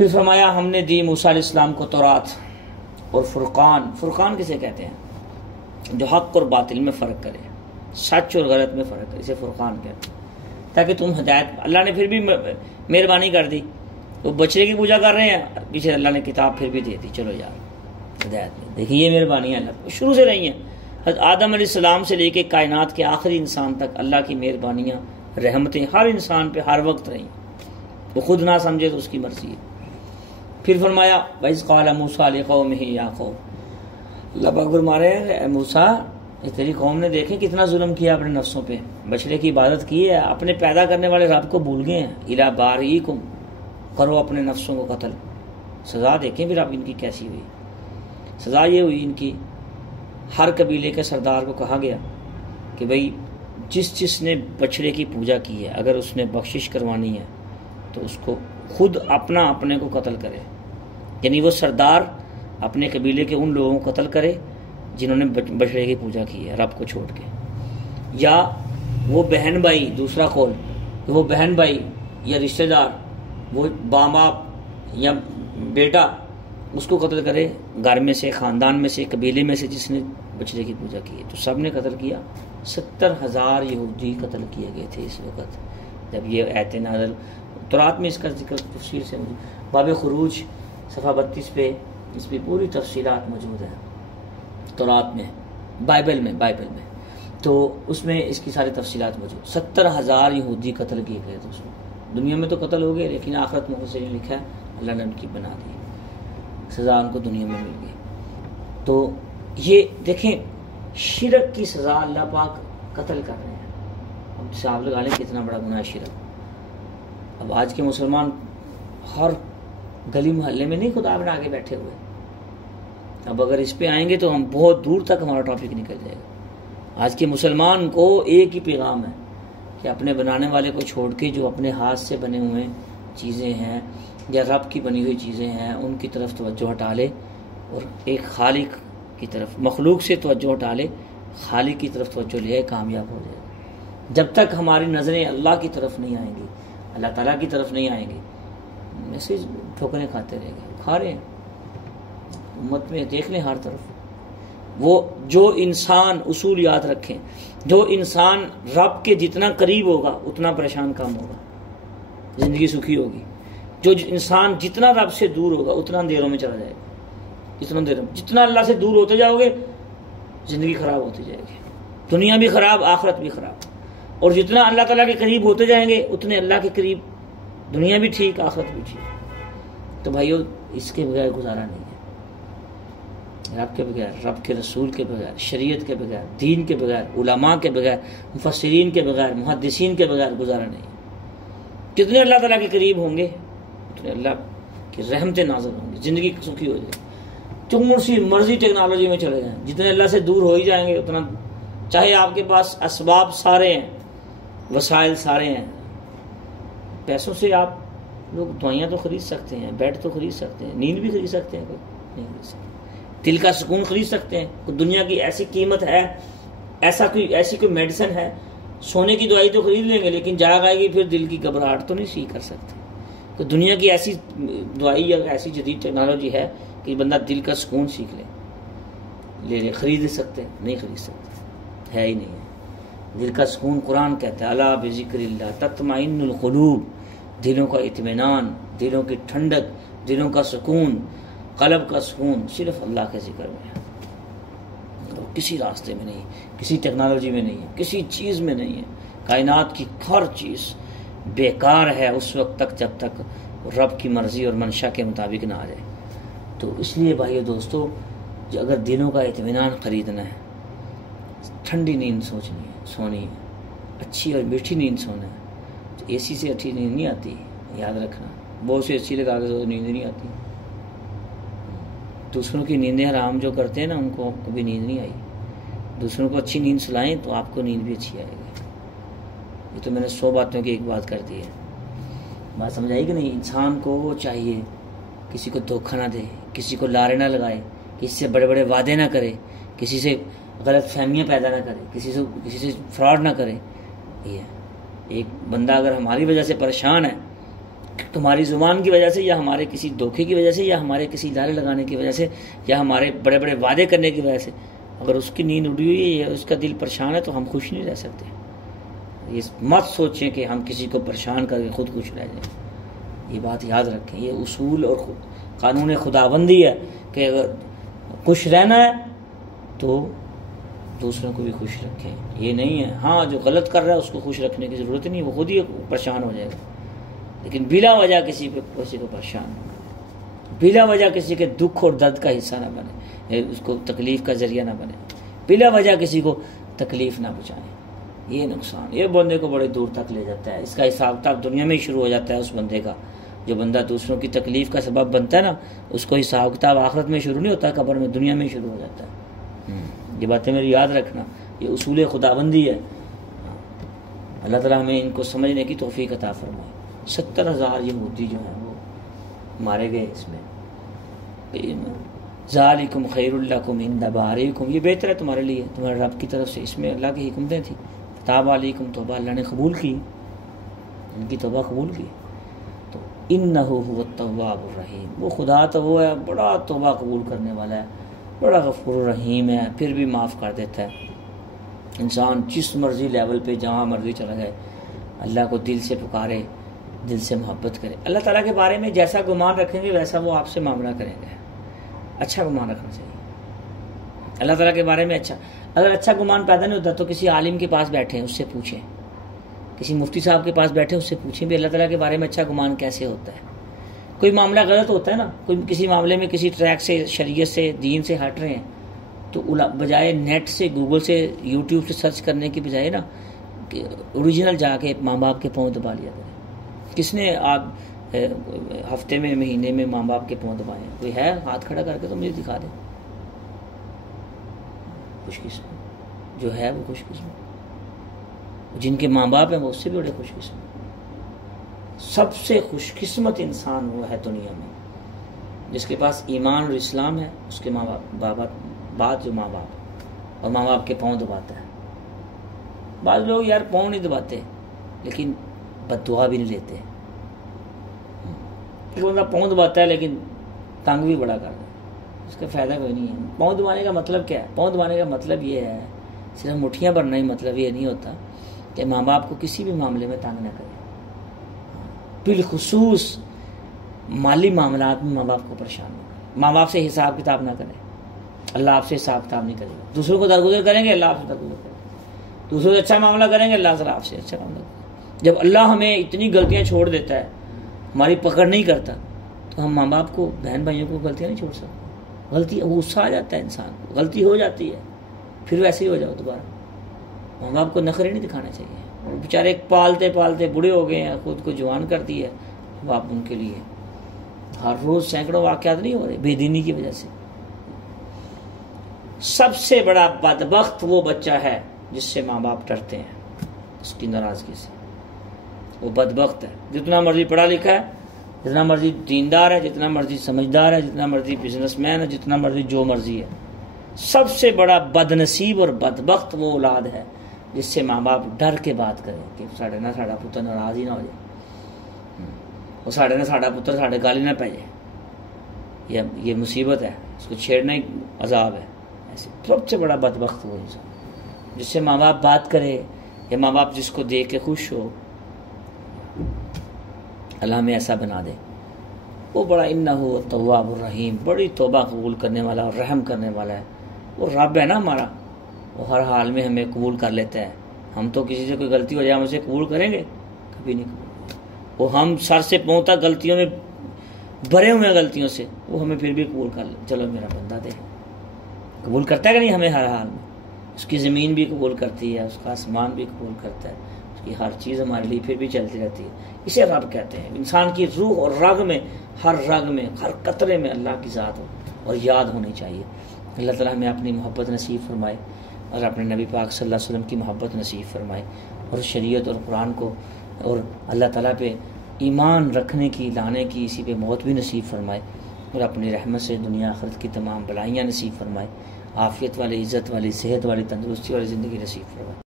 پھر فرمایا ہم نے دی موسیٰ علیہ السلام کو تورات اور فرقان. فرقان کسے کہتے ہیں؟ جو حق اور باطل میں فرق کرے، سچ اور غلط میں فرق کرے، اسے فرقان کہتے ہیں، تاکہ تم ہدایت. اللہ نے پھر بھی مہربانی کر دی، وہ بچڑے کی پوجا کر رہے ہیں، پیچھے اللہ نے کتاب پھر بھی دے دی، چلو یار ہدایت میں. دیکھیے یہ مہربانی اللہ شروع سے رہی ہیں. حضرت آدم علیہ السلام سے لے کے کائنات کے آخری انسان تک اللہ کی مہربانیاں، رحمتیں ہر انسان پہ ہر وقت رہیں. وہ خود نہ سمجھے تو اس کی مرضی ہے. پھر فرمایا وَإِذْ قَالَ مُوسَىٰ لِقَوْمِهِ يَا قَوْمِ. اللہ پاک فرما رہے ہیں اے موسیٰ، تیری قوم نے دیکھیں کتنا ظلم کیا اپنے نفسوں پہ، بچڑے کی عبادت کی ہے، اپنے پیدا کرنے والے رب کو بھول گئے ہیں. اِلَىٰ بَارِئِكُمْ، کرو اپنے نفسوں کو قتل. سزا دیکھیں پھر اب ان کی کیسی ہوئی. سزا یہ ہوئی ان کی، ہر قبیلے کے سردار کو کہا گیا کہ بھئی جس نے بچڑے کی پوجا کی ہے، اگر اس نے بخشش کروانی ہے تو اس کو خود اپنے کو قتل کرے. یعنی وہ سردار اپنے قبیلے کے ان لوگوں کو قتل کرے جنہوں نے بچڑے کی پوجا کی ہے رب کو چھوڑ کے، یا وہ بہن بھائی، دوسرا قول کہ وہ بہن بھائی یا رشتہ دار، وہ باپ یا بیٹا اس کو قتل کرے گھر میں سے، خاندان میں سے، قبیلے میں سے جس نے بچڑے کی پوجا کی ہے. تو سب نے قتل کیا. 70,000 یہودی قتل کیے گئے تھے اس وقت جب یہ آیت نازل. تورات میں اس کا ذکر تفصیل سے موجود، باب خروج صفحہ 32 پہ اس پہ پوری تفصیلات موجود ہیں تورات میں، بائبل میں تو اس میں اس کی ساری تفصیلات موجود. 70,000 یہودی قتل کیے گئے تھے اس وقت. دنیا میں تو قتل ہو گئے، لیکن آخرت میں سے لکھا ہے اللہ نے ان کی بنا دی، سزا ان کو دنیا میں مل گئی. تو یہ دیکھیں شرک کی سزا اللہ پاک قتل کر رہے ہیں. اب حساب لگا لیں کتنا بڑا گناہ ہے شرک. اب آج کے مسلمان ہر گلی محلے میں نہیں خدا بنا کے بیٹھے ہوئے. اب اگر اس پہ آئیں گے تو ہم بہت دور تک ہمارا ٹاپک نکل جائے گا. آج کے مسلمان کو ایک ہی پیغام ہے کہ اپنے بنانے والے کو چھوڑ کے جو اپنے ہاتھ سے بنے ہوئے چیزیں ہیں یا رب کی بنی ہوئی چیزیں ہیں ان کی طرف توجہ ہٹا لے اور ایک خالق کی طرف، مخلوق سے توجہ ہٹا لے، خالق کی طرف توجہ لے، کامیاب ہو جائے گا. جب تک ہماری نظریں اللہ کی طرف نہیں آئیں گی، اللہ تعالیٰ کی طرف نہیں آئیں گی، ایسے ٹھوکریں کھاتے رہیں گے. کھا رہے ہیں امت میں، دیکھ لیں ہر طرف. وہ جو انسان اصول یاد رکھیں، جو انسان رب کے جتنا قریب ہوگا اتنا پریشان کم ہوگا، زندگی سکھی ہوگی. جو انسان جتنا رب سے دور ہوگا اتنا اندھیروں میں چلا جائے گا. جتنا اللہ سے دور ہوتے جاؤ گے زندگی خراب ہوتی جائے گی، دنیا بھی خراب، آخرت بھی خراب. اور جتنا اللہ تعالیٰ کے قریب ہوتے جائیں گے اتنے اللہ کے قریب، دنیا بھی ٹھیک، آخرت بھی ٹھیک. تو بھائیو اس کے بغیر گزارا نہیں ہے. رب کے بغیر، رب کے رسول کے بغیر، شریعت کے بغیر، دین کے بغیر، علماء کے بغیر، مفسرین کے بغیر، محدثین کے بغیر گزارا نہیں ہے. جتنے اللہ تعالیٰ کے قریب ہوں گے اتنے اللہ کی رحمتیں نازل ہوں گی، زندگی سکھی ہو جائے گی. تم سی مرضی ٹیکنالوجی میں چلے جائیں، جتنے اللہ سے دور ہو ہی جائیں گے اتنا، چاہے آپ کے پاس اسباب سارے ہیں، وسائل سارے ہیں، پیسوں سے آپ لوگ دوائیاں تو خرید سکتے ہیں، بیڈ تو خرید سکتے ہیں، نیند بھی خرید سکتے ہیں، کوئی نہیں خرید سکتے. دل کا سکون خرید سکتے ہیں. کوئی دنیا کی ایسی قیمت ہے، ایسی کوئی میڈیسن ہے، سونے کی دوائی تو خرید لیں گے لیکن جاگ آئے گی پھر دل کی گھبراہٹ تو نہیں سی کر سکتے. تو دنیا کی ایسی دوائی یا ایسی جدید ٹیکنالوجی ہے کہ بندہ دل کا سکون سیکھ لے خرید سکتے، نہیں خرید سکتے، ہے ہی نہیں ہے. دل کا سکون قرآن کہتا ہے الا بذکر اللہ تطمئن القلوب، دلوں کا اطمینان، دلوں کی ٹھنڈک، دلوں کا سکون، قلب کا سکون صرف اللہ کے ذکر میں ہے. کسی راستے میں نہیں، کسی ٹیکنالوجی میں نہیں ہے، کسی چیز میں نہیں ہے. کائنات کی ہر چیز بیکار ہے اس وقت تک جب تک رب کی مرضی اور منشا کے مطابق نہ آ جائے. تو اس لیے بھائیو دوستو، اگر دلوں کا اطمینان خریدنا ہے، ٹھنڈی نیند سونی ہے، اچھی اور میٹھی نیند سونا ہے، تو اے سی سے اچھی نیند نہیں آتی، یاد رکھنا. بہت سی اچھی لگا کے نیند نہیں آتی. دوسروں کی نیندیں حرام جو کرتے ہیں نا ان کو کبھی نیند نہیں آئی. دوسروں کو اچھی نیند سلائیں تو آپ کو نیند بھی اچھی آئے گی. یہ تو میں نے 100 باتوں کی ایک بات کر دی ہے. بات سمجھ آئی کہ نہیں؟ انسان کو چاہیے کسی کو دھوکہ نہ دے، کسی کو لارے نہ لگائے، کسی سے بڑے بڑے وعدے نہ کرے، کسی سے غلط فہمیاں پیدا نہ کرے، کسی سے فراڈ نہ کرے. یہ ایک بندہ اگر ہماری وجہ سے پریشان ہے، ہماری زبان کی وجہ سے یا ہمارے کسی دھوکے کی وجہ سے یا ہمارے کسی ادارے لگانے کی وجہ سے یا ہمارے بڑے بڑے وعدے کرنے کی وجہ سے اگر اس کی نیند اڑی ہوئی ہے یا اس کا دل پریشان ہے تو ہم خوش نہیں رہ سکتے. یہ مت سوچیں کہ ہم کسی کو پریشان کر کے خود خوش رہ جائیں. یہ بات یاد رکھیں. یہ اصول اور قانون خداوندی ہے کہ اگر خوش رہنا ہے تو دوسروں کو بھی خوش رکھیں. یہ نہیں ہے ہاں جو غلط کر رہا ہے اس کو خوش رکھنے کی ضرورت نہیں, وہ خود ہی پریشان ہو جائے گا. لیکن بلا وجہ کسی کو پریشان نہ کریں, بلا وجہ کسی کے دکھ اور درد کا حصہ نہ بنے, اس کو تکلیف کا ذریعہ نہ بنے, بلا وجہ کسی کو تکلیف نہ پہنچائیں. یہ نقصان یہ بندے کو بڑے دور تک لے جاتا ہے. اس کا حساب کتاب دنیا میں ہی شروع ہو جاتا ہے اس بندے کا. جو بندہ دوسروں کی تکلیف کا سبب بنتا ہے نا, اس کو حساب کتاب آخرت میں شروع نہیں ہوتا, قبر میں دنیا میں ہی شروع ہو جاتا ہے. یہ باتیں میری یاد رکھنا. یہ اصول خداوندی ہے. اللہ تعالیٰ ہمیں ان کو سمجھنے کی توفیق عطا فرمائے. 70,000 یہودی جو ہیں وہ مارے گئے اس میں. ذالکم خیر لکم عند بارئکم, یہ بہتر ہے تمہارے لیے تمہارے رب کی طرف سے. اس میں اللہ کی حکمتیں تھیں. تاب علیکم, توبہ اللہ نے قبول کی, ان کی توبہ قبول کی. تو انہ هو التواب الرحیم, وہ خدا تو وہ ہے بڑا توبہ قبول کرنے والا ہے, بڑا غفور الرحیم ہے, پھر بھی معاف کر دیتا ہے. انسان جس مرضی لیول پہ جہاں مرضی چلا جائے اللہ کو دل سے پکارے, دل سے محبت کرے. اللہ تعالیٰ کے بارے میں جیسا گمان رکھیں گے ویسا وہ آپ سے معاملہ کریں گے. اچھا گمان رکھنا چاہیے اللہ تعالیٰ کے بارے میں. اگر اچھا گمان پیدا نہیں ہوتا تو کسی عالم کے پاس بیٹھیں, اس سے پوچھیں, کسی مفتی صاحب کے پاس بیٹھیں, اس سے پوچھیں بھی اللہ تعالیٰ کے بارے میں اچھا گمان کیسے ہوتا ہے. کوئی معاملہ غلط ہوتا ہے نا, کوئی کسی معاملے میں کسی ٹریک سے, شریعت سے, دین سے ہٹ رہے ہیں, تو بجائے نیٹ سے, گوگل سے, یوٹیوب سے سرچ کرنے کی بجائے نا کہ اوریجنل جا کے ماں باپ کے پاؤں دبا لیا کریں. کس نے آپ ہفتے میں, مہینے میں ماں باپ کے پاؤں دبائے؟ کوئی ہے؟ ہاتھ کھڑا کر کے تو مجھے دکھا دیں. خوش قسمت جو ہے وہ خوش قسمت, جن کے ماں باپ ہیں وہ اس سے بھی بڑے خوش قسمت. سب سے خوش قسمت انسان وہ ہے دنیا میں جس کے پاس ایمان اور اسلام ہے, اس کے ماں باپ بعد جو ماں باپ اور ماں باپ کے پاؤں دباتا ہے. بعض لوگ یار پاؤں نہیں دباتے لیکن بد دعا بھی نہیں لیتے. ایک بندہ پاؤں دباتا ہے لیکن تنگ بھی بڑا کر دے, اس کا فائدہ کوئی نہیں ہے. پاؤں دبانے کا مطلب کیا ہے؟ پاؤں دبانے کا مطلب یہ ہے, صرف مٹھیاں بھرنا ہی مطلب یہ نہیں ہوتا کہ ماں باپ کو کسی بھی معاملے میں تنگ نہ کرے. بالخصوص مالی معاملات میں ماں باپ کو پریشان نہ کرے. ماں باپ سے حساب کتاب نہ کرے. اللہ آپ سے حساب کتاب نہیں کرے گا. دوسروں کو درگزر کریں گے, اللہ آپ سے درگزر کرے گا. دوسروں سے اچھا معاملہ کریں گے, اللہ تعالیٰ آپ سے اچھا معاملہ کرے گا. جب اللہ ہمیں اتنی غلطیاں چھوڑ دیتا ہے, ہماری پکڑ نہیں کرتا, تو ہم ماں باپ کو, بہن بھائیوں کو غلطیاں نہیں چھوڑ سکتے. غلطی, غصہ آ جاتا ہے انسان کو, غلطی ہو جاتی ہے, پھر ویسے ہی ہو جاؤ دوبارہ. ماں باپ کو نخرے نہیں دکھانے چاہیے. بیچارے پالتے پالتے بوڑھے ہو گئے ہیں, خود کو جوان کر دی ہے. اب آپ ان کے لیے ہر روز سینکڑوں واقعات نہیں ہو رہے بے دینی کی وجہ سے. سب سے بڑا بدبخت وہ بچہ ہے جس سے ماں باپ ڈرتے ہیں, اس کی ناراضگی سے. وہ بدبخت ہے. جتنا مرضی پڑھا لکھا ہے, جتنا مرضی دیندار ہے, جتنا مرضی سمجھدار ہے, جتنا مرضی بزنس مین ہے, جتنا مرضی جو مرضی ہے, سب سے بڑا بد نصیب اور بدبخت وہ اولاد ہے جس سے ماں باپ ڈر کے بات کریں کہ ساڑے نہ ساڑا پتر ناراض ہی نہ ہو جائے, وہ ساڑے نہ ساڑا پتر ساڑے گالی نہ پہ جائے, یہ مصیبت ہے, اس کو چھیڑنا ہی عذاب ہے. ایسے سب سے بڑا بدبخت وہ انسان جس سے ماں باپ بات کرے یا ماں باپ جس کو دیکھ کے خوش ہو. اللہ ہمیں ایسا بنا دے. وہ بڑا انہ التواب الرحیم, بڑی توبہ قبول کرنے والا اور رحم کرنے والا ہے. وہ رب ہے نا ہمارا, وہ ہر حال میں ہمیں قبول کر لیتا ہے. ہم تو کسی سے کوئی غلطی ہو جائے ہم اسے قبول کریں گے؟ کبھی نہیں قبول. وہ ہم سر سے پاؤں تک غلطیوں میں بھرے ہوئے ہیں, غلطیوں سے, وہ ہمیں پھر بھی قبول کر لے. چلو میرا بندہ دے. قبول کرتا ہے کہ نہیں ہمیں ہر حال میں؟ اس کی زمین بھی قبول کرتی ہے, اس کا آسمان بھی قبول کرتا ہے, اس کی ہر چیز ہمارے لیے پھر بھی چلتی رہتی ہے. اسے رب کہتے ہیں. انسان کی روح اور رگ میں, ہر رگ میں, ہر قطرے میں اللہ کی ذات ہو اور یاد ہونی چاہیے. اللہ تعالیٰ ہمیں اپنی محبت نصیب فرمائے اور اپنے نبی پاک صلی اللہ علیہ وسلم کی محبت نصیب فرمائے, اور شریعت اور قرآن کو اور اللہ تعالیٰ پہ ایمان رکھنے کی, لانے کی, اسی پہ موت بھی نصیب فرمائے, اور اپنی رحمت سے دنیا آخرت کی تمام بلائیاں نصیب فرمائے. عافیت والی, عزت والی, صحت والی, تندرستی والی زندگی نصیب فرمائے.